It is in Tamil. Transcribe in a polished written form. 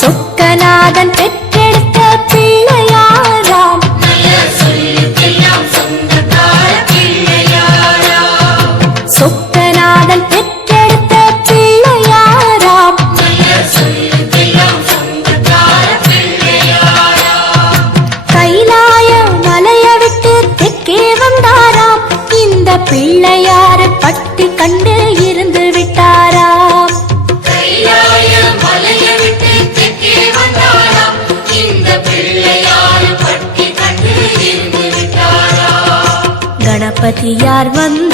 சொக்கநாதன் பெற்றெடுத்த பிள்ளையாராம். சொக்கநாதன் பெற்றெடுத்த பிள்ளையாராம். கைலாய மலைய விட்டு தெற்கே வந்தாராம். இந்த பிள்ளையார பட்டி கண்டு இருந்து விட்டாராம். கணபதியார் வந்து